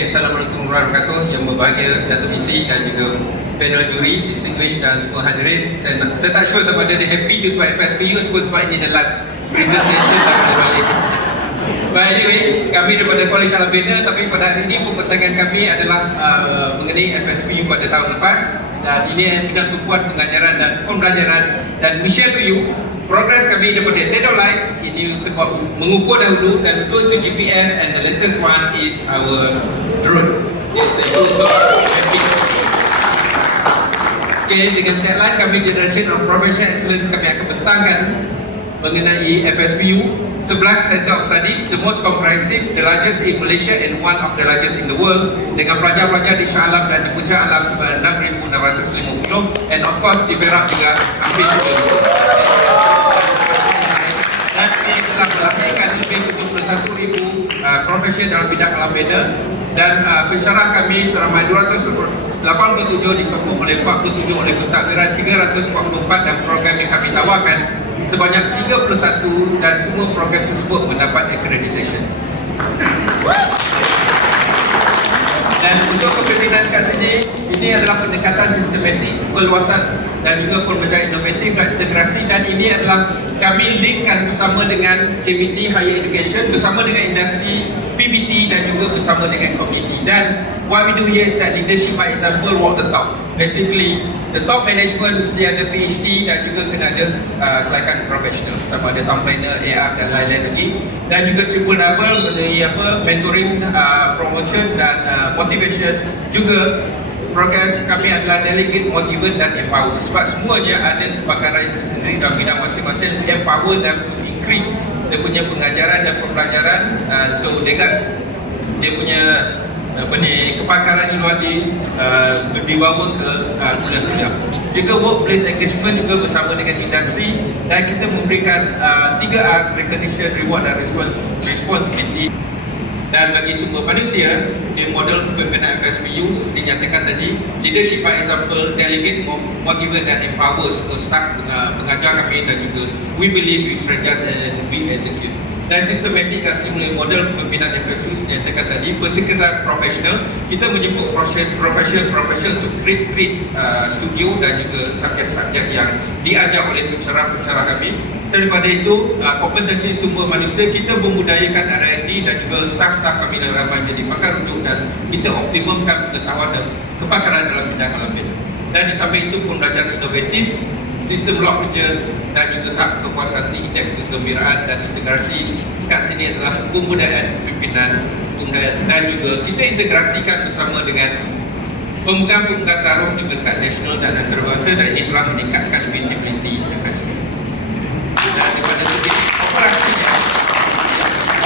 Okay, Assalamualaikum warahmatullahi wabarakatuh. Yang berbahagia Datuk Isi dan juga panel juri, distinguished dan semua hadirin. Saya tak sure sama ada dia happy tu sebab FSPU ataupun sebab ini the last presentation daripada balik. But anyway, kami daripada College Al-Albina, tapi pada hari ini pembentangan kami adalah mengenai FSPU pada tahun lepas. Dan ini bidang tumpuan pengajaran dan pembelajaran, dan we share to you progress kami daripada Tedolite. Ini mengukur dahulu dan go to GPS, and the latest one is our drone. It's a drone mapping. Okay, dengan tagline kami Generation of Professional Excellence, kami akan bentangkan mengenai FSPU 11 Center of Studies, the most comprehensive, the largest in Malaysia and one of the largest in the world, dengan pelajar-pelajar di Shah Alam dan di Puncak Alam sebanyak 6,650, and of course di Perak juga hampir 3,000. Dan kami telah melahirkan lebih 71,000 profesional dalam bidang alam bina, dan pensyarah kami seramai 287 disokong oleh 47 oleh pentadbiran 344, dan program yang kami tawarkan sebanyak 31, dan semua program tersebut mendapat accreditation. Dan untuk kepimpinan kat sini, ini adalah pendekatan sistematik, perluasan dan juga pembelajaran inovatif dan integrasi, dan ini adalah kami linkkan bersama dengan KBT Higher Education, bersama dengan industri, PBT, dan juga bersama dengan community. Dan what we do here is that leadership by example, walk the talk. Basically, the top management mesti ada PhD dan juga kena ada kelayakan profesional, sama ada town planner, AR dan lain-lain lagi. Dan juga triple double mengenai mentoring, promotion dan motivation. Juga progress kami adalah delegate, motivate dan empower, sebab semuanya ada kebakaran yang tersendiri dalam bidang masing-masing, empower dan increase dia punya pengajaran dan pembelajaran. So dengan dia punya kepakaran di luar dibawa ke kuliah-kuliah. Juga workplace engagement juga bersama dengan industri, dan kita memberikan 3R, recognition, reward dan responsibility. Dan bagi sumber manusia, model kepimpinan FSPU seperti nyatakan tadi, leadership by example, delegate, motivate dan empower semua staff pengajar kami, dan juga we believe, we strategize and we execute. Dan sistematik kasih model kepimpinan FSPU seperti nyatakan tadi, bersekretar profesional, kita menjemput profesional untuk create studio dan juga subjek-subjek yang diajar oleh pencerah-pencerah kami. Selain daripada itu, kompetensi sumber manusia, kita membudayakan R&D dan juga staf-staf kami dalam ramai jadi pakar rujuk, dan kita optimumkan pengetahuan dan kepakaran dalam bidang alam bina. Dan di samping itu, pembelajaran inovatif, sistem blok kerja dan juga tahap kepuasan tinggi, indeks kegembiraan dan integrasi kat sini adalah pembudayaan kepimpinan, dan juga kita integrasikan bersama dengan pemegang-pemegang taruh di peringkat nasional dan antarabangsa, dan ini telah meningkatkan visibility FSPU. Dan daripada segi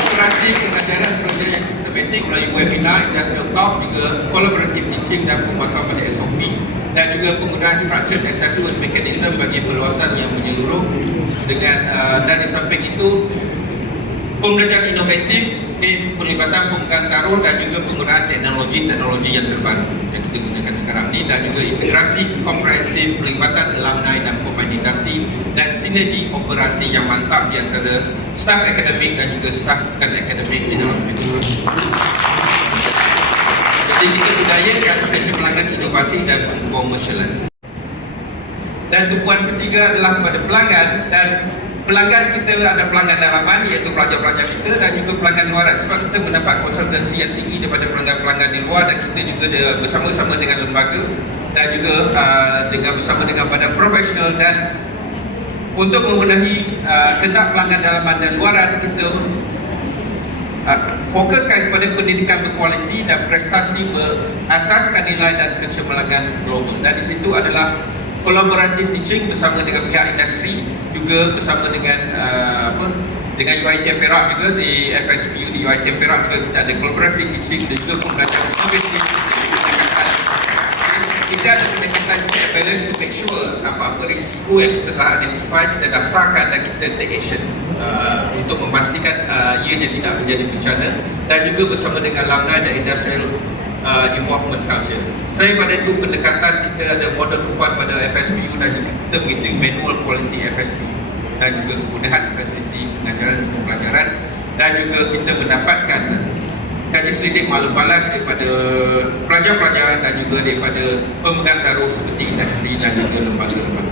operasi pengajaran projek yang sistematik melalui webinar, industrial talk, juga collaborative teaching dan pembuatan pada SOP, dan juga penggunaan structured assessment mechanism bagi perluasan yang menyeluruh, dengan dan di samping itu pembelajaran inovatif, pelibatan pemegang taruh dan juga penggunaan teknologi yang terbaru yang kita gunakan sekarang ini, dan juga integrasi komprehensif, pelibatan alumni dan pemain industri, dan sinergi operasi yang mantap di antara staf akademik dan juga staf akademik di dalam teknologi. Jadi kita budayakan kecemerlangan inovasi dan pengkomersialan. Dan tumpuan ketiga adalah kepada pelanggan, dan pelanggan kita ada pelanggan dalaman iaitu pelajar-pelajar kita, dan juga pelanggan luaran, sebab kita mendapat konsultansi yang tinggi daripada pelanggan-pelanggan di luar, dan kita juga bersama-sama dengan lembaga dan juga bersama dengan badan profesional. Dan untuk memenuhi kehendak pelanggan dalaman dan luaran, kita fokuskan kepada pendidikan berkualiti dan prestasi berasaskan nilai dan kecemerlangan global. Dan di situ adalah collaborative teaching bersama dengan pihak industri, juga bersama dengan dengan UiTM Perak juga di FSPU di UiTM Perak juga kita ada kolaborasi teaching dan juga pembelajaran inovatif. Kita ada pendekatan check balance to make sure apa-apa risiko yang kita telah identify kita daftarkan dan kita take action untuk memastikan ianya tidak menjadi bencana, dan juga bersama dengan alumni dan industrial involvement culture. Selain pada itu, pendekatan kita ada model tumpuan pada FSPU, dan juga kita menghitung manual quality FSPU dan juga kemudahan fasiliti pengajaran dan pembelajaran, dan juga kita mendapatkan kaji selidik maklum balas daripada pelajar-pelajar dan juga daripada pemegang taruh seperti industri dan juga lembaga-lembaga.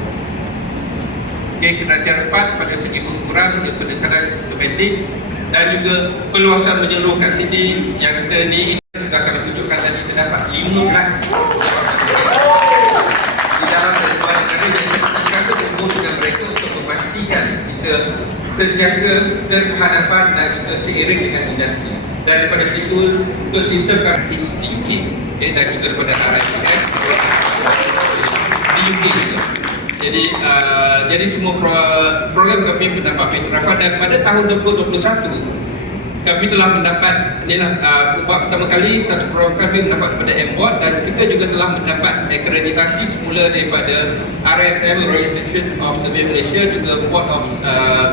Kriteria 4 pada segi pengukuran dan pendekatan sistematik dan juga peluasan menyeluruh kat sini yang kita ni sudah kami tunjukkan tadi terdapat 15 di dalam dua sekarang dan saya rasa berhubung dengan mereka untuk memastikan kita sentiasa terhadapan dan juga seiring dengan industri. Daripada situ untuk sistem kartis di UK dan juga daripada RICS di UK juga. Jadi semua program kami mendapat pengiktirafan dan pada tahun 2021 kami telah mendapat pertama kali satu program kami mendapat daripada MBOT dan kita juga telah mendapat akreditasi semula daripada RSM, Royal Institute of Survey Malaysia, juga Board of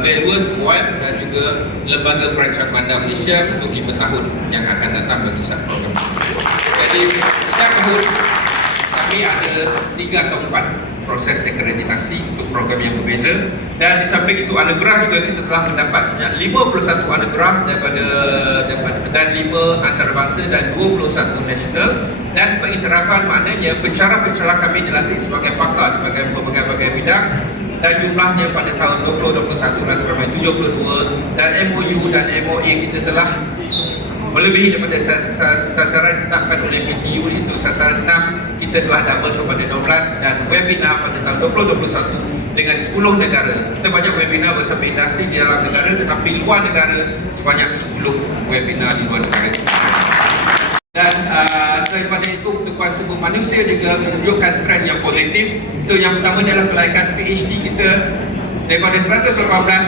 Valuers Board dan juga Lembaga Perancang Bandar Malaysia untuk 5 tahun yang akan datang bagi satu program. Jadi setiap tahun kami ada 3 atau 4 proses akreditasi untuk program yang berbeza dan di samping itu anugerah juga kita telah mendapat sebanyak 51 anugerah daripada dan 5 antarabangsa dan 21 nasional dan pengiktirafan maknanya pensyarah-pensyarah kami dilantik sebagai pakar di berbagai bidang dan jumlahnya pada tahun 2021 adalah seramai 72 dan MOU dan MOA kita telah melebihi daripada sasaran ditetapkan oleh PTU itu sasaran 6 kita telah double kepada 12 dan webinar pada tahun 2021 dengan 10 negara. Kita banyak webinar bersama industri di dalam negara tetapi luar negara sebanyak 10 webinar di luar negara. Dan selain daripada itu kehidupan sumber manusia juga menunjukkan trend yang positif. So yang pertama adalah kelaikan PhD kita daripada 118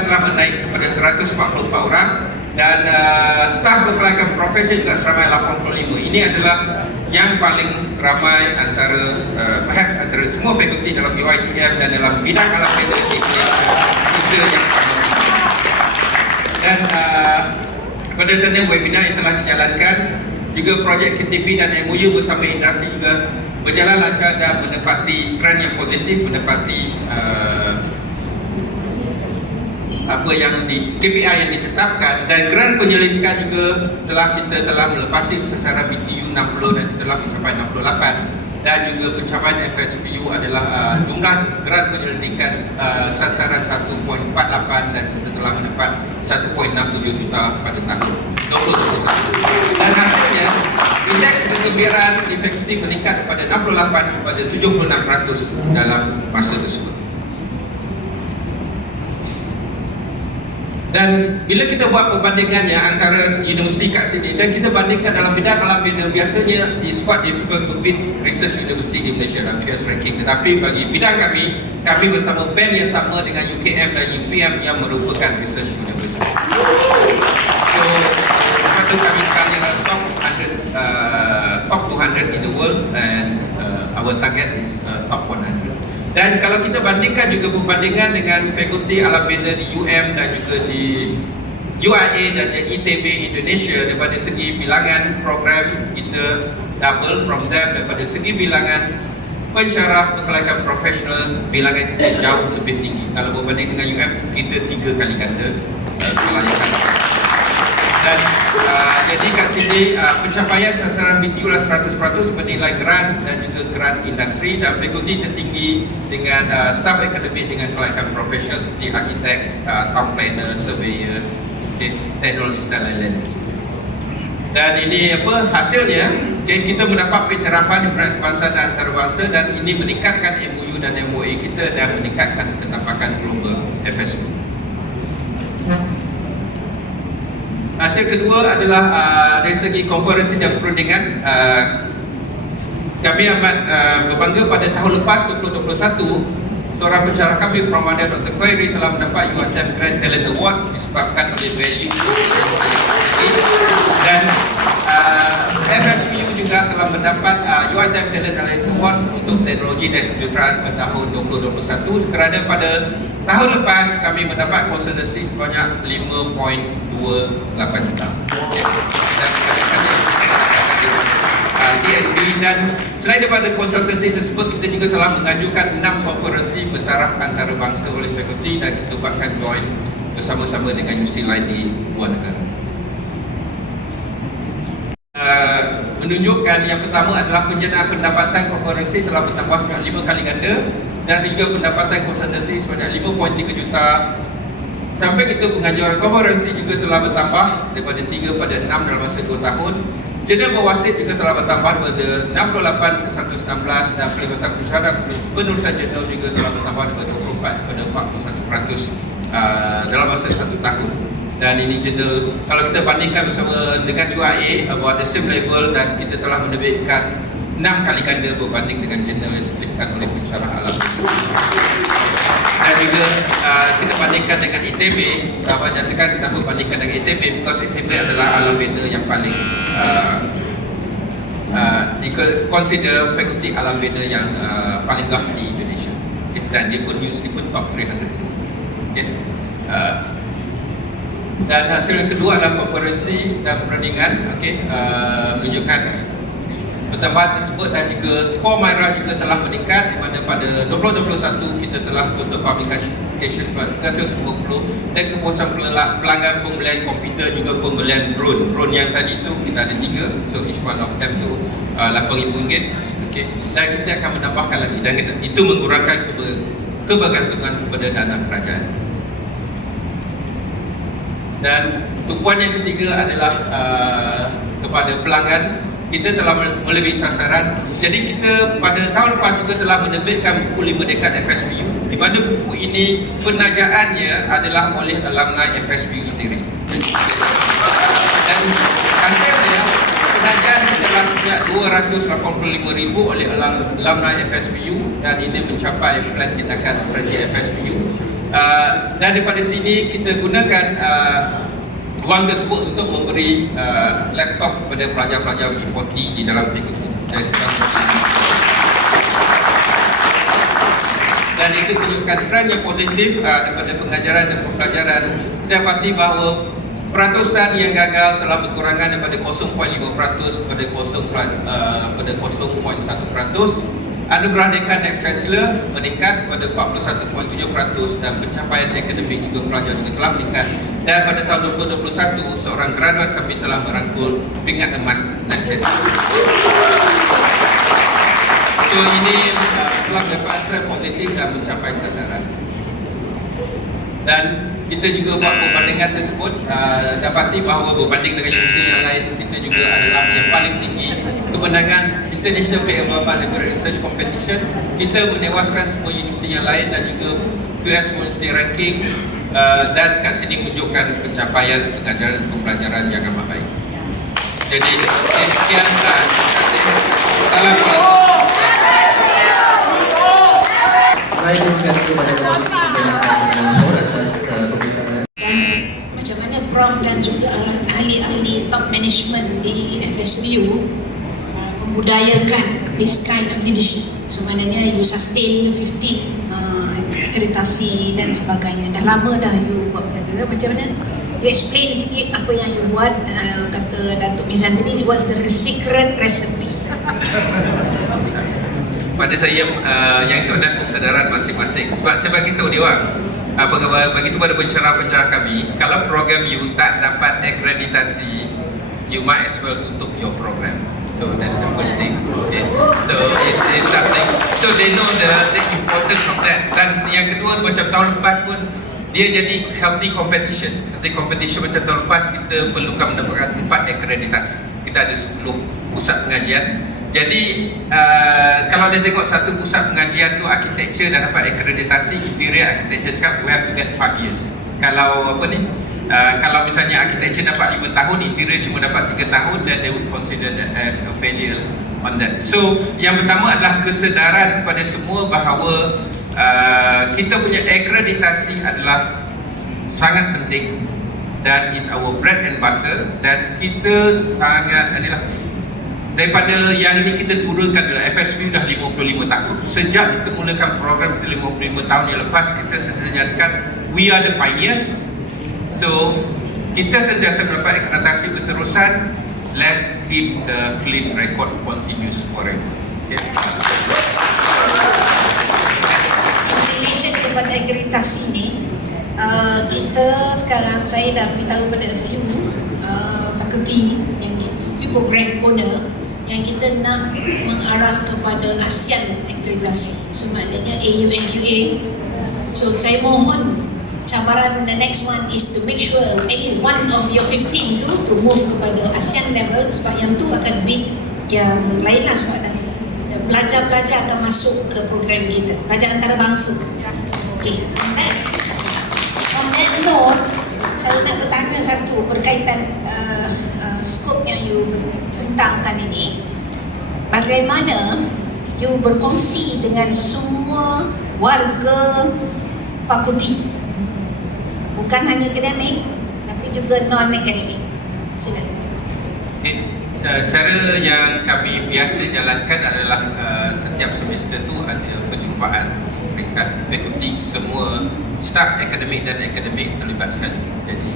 telah menaik kepada 144 orang. Dan staf berkelaikan profesi juga seramai 85. Ini adalah yang paling ramai antara perhaps antara semua fakulti dalam UiTM dan dalam bidang alam teknologi Malaysia. Itu yang paling tinggi. Dan pada sana webinar yang telah dijalankan juga projek KTP dan MOU bersama industri juga berjalan lancar dan menepati trend yang positif, menepati apa yang di KPI yang ditetapkan dan geran penyelidikan juga kita telah melepasi sasaran BTU 60 dan kita telah mencapai 68 dan juga pencapaian FSPU adalah jumlah geran penyelidikan sasaran 1.48 dan kita telah mendapat 1.67 juta pada tahun 2021 dan hasilnya indeks kegembiraan efektif meningkat kepada 68 kepada 76% dalam masa tersebut. Dan bila kita buat perbandingannya antara universiti kat sini dan kita bandingkan dalam bidang alam bina, biasanya it's quite difficult to beat research university di Malaysia dalam QS ranking. Tetapi bagi bidang kami bersama band yang sama dengan UKM dan UPM yang merupakan research university. So, sebab kami sekarang adalah top 200 in the world and our target is top 100. Dan kalau kita bandingkan juga perbandingan dengan fakulti alam bina di UM dan juga di UIA dan ITB Indonesia daripada segi bilangan program kita double from them, daripada segi bilangan pensyarah berkelaikan profesional bilangan kita jauh lebih tinggi. Kalau berbanding dengan UM kita 3 kali ganda kelayakan. Dan jadi kat sini pencapaian sasaran BTU lah 100% bernilai grant dan juga grant industri dan fakulti tertinggi dengan staff akademik dengan kelayakan profesional seperti arkitek, town planner, surveyor, teknologis dan lain-lain. Dan ini hasilnya kita mendapat pengiktirafan di peringkat kebangsaan dan antarabangsa dan ini meningkatkan MOU dan MOA kita dan meningkatkan ketampakan global FSU. Hasil kedua adalah dari segi konferensi dan perundingan. Kami amat berbangga pada tahun lepas 2021 seorang pensyarah kami Pramada Dr. Khairi telah mendapat UiTM Grand Talent Award disebabkan oleh value dan FSPU juga telah mendapat UiTM Talent Alliance Award untuk teknologi dan kejuruteraan pada tahun 2021 kerana pada tahun lepas kami mendapat konsultasi sebanyak 5.28 juta. Dan DNB dan selain daripada konsultasi tersebut kita juga telah mengajukan 6 konferensi bertaraf antarabangsa oleh fakulti dan kita buatkan join bersama-sama dengan universiti lain di luar negara. menunjukkan yang pertama adalah penjenayaan pendapatan korporasi telah bertambah sebanyak 5 kali ganda, dan juga pendapatan konsultansi sebanyak 5.3 juta. Sampai itu pengajuan korporasi juga telah bertambah daripada 3 pada 6 dalam masa 2 tahun. Jurnal berwasit juga telah bertambah daripada 68 ke 119, dan pelibatan pensyarah penulisan jurnal juga telah bertambah daripada 24 pada 41% dalam masa 1 tahun. Dan ini jurnal, kalau kita bandingkan bersama dengan UIA about the same level, dan kita telah menerbitkan 6 kali ganda berbanding dengan jurnal yang diterbitkan oleh pensyarah alam. Dan juga kita bandingkan dengan ITB, sahabat nyatakan kenapa bandingkan dengan ITB, because ITB adalah alam bina yang paling consider fakulti alam bina yang paling gah di Indonesia, dan dia pun top 300. Okay. Dan hasil yang kedua adalah konferensi dan perundingan, menunjukkan pertambahan tersebut, dan juga skor MyRA juga telah meningkat, di mana pada 2021 kita telah total publication sebanyak 350, dan kepuasan pelanggan pembelian komputer juga pembelian drone yang tadi itu kita ada 3, so each one of them tu RM8,000, dan kita akan menambahkan lagi, dan itu mengurangkan kebergantungan kepada dana kerajaan. Dan tumpuan yang ketiga adalah kepada pelanggan. Kita telah melebihi sasaran. Jadi kita pada tahun lepas juga telah menerbitkan buku 5 dekad FSBU, di mana buku ini penajaannya adalah oleh alumni FSBU sendiri. Dan hasilnya penajaan adalah sejak 285,000 oleh alumni FSBU, dan ini mencapai plan tindakan strategi FSBU. Dan daripada sini kita gunakan wang tersebut untuk memberi laptop kepada pelajar-pelajar B40 di dalam fakulti. Dan itu menunjukkan trend yang positif daripada pengajaran dan pembelajaran. Dapati bahawa peratusan yang gagal telah berkurangan daripada 0.5% kepada 0.1%. Anugerah Dekan Naib Chancellor meningkat pada 41.7%, dan pencapaian akademik juga pelajar juga telah meningkat. Dan pada tahun 2021, seorang graduat kami telah merangkul pingat emas Naib Chancellor. So ini telah mendapat trend positif dan mencapai sasaran. Dan kita juga buat perbandingan tersebut, dapati bahawa berbanding dengan universiti yang lain, kita juga adalah yang paling tinggi kemenangan International Peak Environment Degree Research Competition. Kita menewaskan semua universiti yang lain, dan juga US University Ranking, dan kat sini menunjukkan pencapaian pengajaran dan pembelajaran yang amat baik. Jadi sekian, terima kasih. Assalamualaikum. Baik, terima kasih kepada Prof. atas pembicaraan. Dan macam mana Prof dan juga ahli-ahli top management di FSBU membudayakan this kind of leadership. So maknanya you sustain 15 akreditasi dan sebagainya. Dah lama dah you buat benda. Macam mana? You explain sikit apa yang you buat. Kata Datuk Mizan tadi, what's the secret recipe? Pada saya yang itu adalah kesedaran masing-masing. Sebab saya bagi tahu dia orang, begitu pada pencerah-pencerah kami, kalau program you tak dapat akreditasi, you might as well tutup your program. So that's the first thing. Okay. So it's something. So they know the importance of that. Dan yang kedua, macam tahun lepas pun dia jadi healthy competition. Healthy competition macam tahun lepas kita perlukan mendapatkan 4 akreditasi. Kita ada 10 pusat pengajian. Jadi kalau dia tengok satu pusat pengajian tu architecture dah dapat akreditasi, interior architecture cakap we have to get 5 years. Kalau apa ni? Kalau misalnya architecture dapat 5 tahun, interior cuma dapat 3 tahun, then they would consider that as a failure on that. So yang pertama adalah kesedaran kepada semua bahawa kita punya akreditasi adalah sangat penting, dan is our bread and butter, dan kita sangat adalah daripada yang ini kita turunkan adalah FSB dah 55 tahun. Sejak kita mulakan program kita 55 tahun yang lepas, kita sedang nyatakan we are the pioneers. So kita sentiasa mendapat akreditasi berterusan. Let's keep the clean record continuous forever. Okay. In relation kepada akreditasi ni, kita sekarang, saya dah beritahu pada a few fakulti yang few program owner yang kita nak mengarah kepada ASEAN akreditasi. So maknanya AUNQA. So saya mohon cabaran the next one is to make sure any one of your 15 tu to move kepada ASEAN level, sebab yang tu akan beat yang lain lah, sebab pelajar-pelajar akan masuk ke program kita, pelajar antarabangsa. Okay, on that note, saya nak bertanya satu berkaitan skop yang you tentangkan ini. Bagaimana you berkongsi dengan semua warga fakulti, bukan hanya akademik tapi juga non-akademik? Silakan. Okay. Cara yang kami biasa jalankan adalah setiap semester tu ada perjumpaan peringkat fakulti, semua staf akademik dan akademik terlibat sekali. Jadi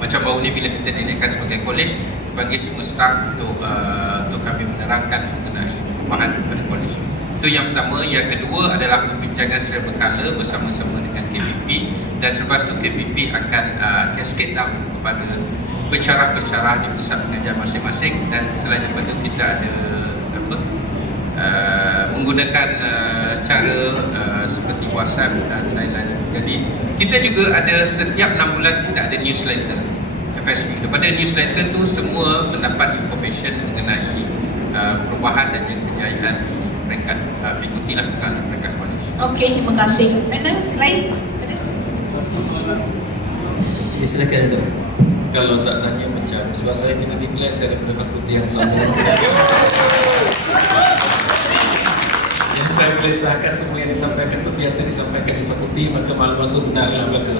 macam baru ni bila kita dinaikkan sebagai kolej, bagi semua staf untuk kami menerangkan mengenai perubahan pada kolej. Itu yang pertama. Yang kedua adalah perbincangan secara berkala bersama-sama dengan KPP, dan selepas itu KPP akan cascade down kepada pensyarah-pensyarah di pusat pengajar masing-masing, dan selain daripada kita ada menggunakan cara seperti WhatsApp dan lain-lain. Jadi kita juga ada setiap 6 bulan kita ada newsletter FSB. Daripada newsletter tu semua mendapat information mengenai perubahan dan kejayaan peringkat fakulti lah sekarang, peringkat kolej. Okey, terima kasih. Mana lain? Ya, silakan tu. Kalau tak tanya macam, sebab saya kena declare saya daripada fakulti yang sama. Yang saya boleh sahkan semua yang disampaikan itu biasa disampaikan di fakulti, maka maklumat itu benarlah belaka.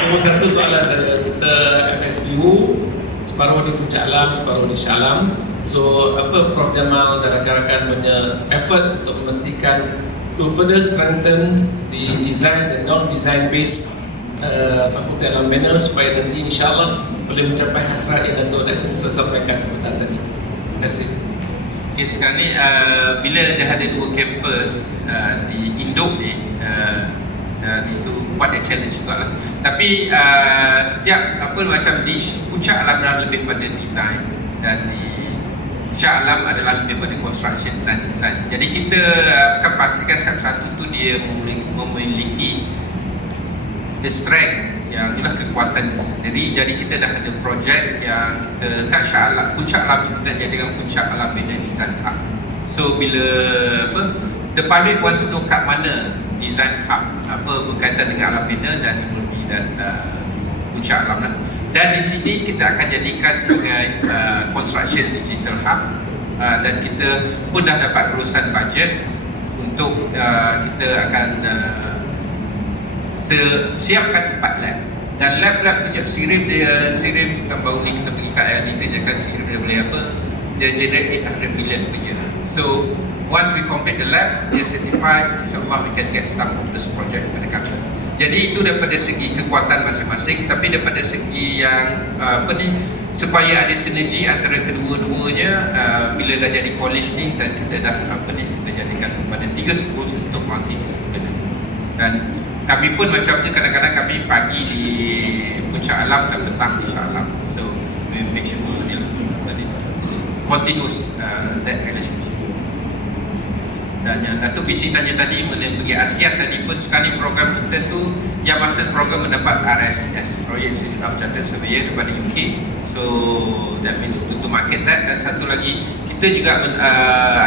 Nombor satu soalan saya, kita FSBU separuh di Puncak Alam, separuh di Shah Alam. So apa Prof Jamal dan rakan-rakan punya effort untuk memastikan to further strengthen the design dan non-design based Fakulti Alam Bina supaya nanti insyaAllah boleh mencapai hasrat yang Dato' Dr. Chancellor sampaikan sebentar tadi. Terima kasih. Okay, sekarang ni bila dah ada 2 kampus di Indo ni, dan itu quite a challenge juga lah. Tapi setiap apa macam di Puncak Alam adalah lebih pada design, dan di Shah Alam adalah lebih pada construction dan design. Jadi kita akan pastikan satu-satu tu dia memiliki the strength yang inilah kekuatan sendiri. Jadi kita dah ada projek yang kita kat Shah Alam, Puncak Alam kita jadikan Puncak Alam Bina Design Hub. So bila the public wants to know kat mana design hub berkaitan dengan alam bina dan ekonomi dan Puncak Alam lah. Dan di sini kita akan jadikan sebagai construction digital hub, dan kita pun dah dapat kelulusan bajet untuk kita akan siapkan 4 lab, dan lab-lab punya sirim kan baru ni kita pergi kat ILD, kita akan sirim dia boleh dia generate 800 million per year. So once we complete the lab, dia certified, insyaAllah we can get some of this project pada kami. Jadi itu daripada segi kekuatan masing-masing, tapi daripada segi yang supaya ada sinergi antara kedua-duanya, bila dah jadi college ni dan kita dah kita jadikan pada 3 schools untuk multidisipliner. Dan kami pun macam tu, kadang-kadang kami pagi di Puncak Alam dan petang di Shah Alam. So we make sure continuous that relationship. Dan yang Datuk BC tanya tadi mengenai pergi ASEAN tadi pun, sekarang program kita tu yang masuk program mendapat RSS, Royal Institute of Chartered Surveyor daripada UK. So that means to market that. Dan satu lagi kita juga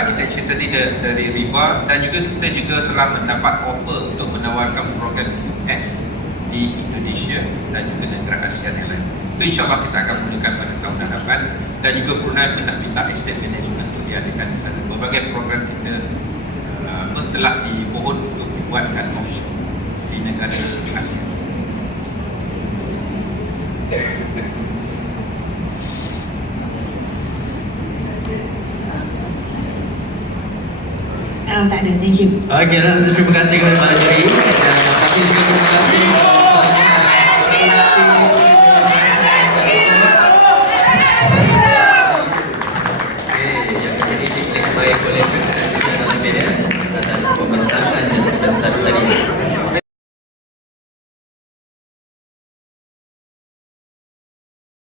architecture tadi dari RIBA, dan juga kita juga telah mendapat offer untuk menawarkan program QS di Indonesia dan juga negara ASEAN yang lain. Itu insyaAllah kita akan mulakan pada tahun hadapan, dan juga Brunei pun nak minta estate management untuk diadakan di sana. Berbagai program kita telah dimohon untuk dibuatkan offshore di negara ASEAN. Tak ada, thank you. Okey, terima kasih kepada Pak Jari, dan terima kasih kepada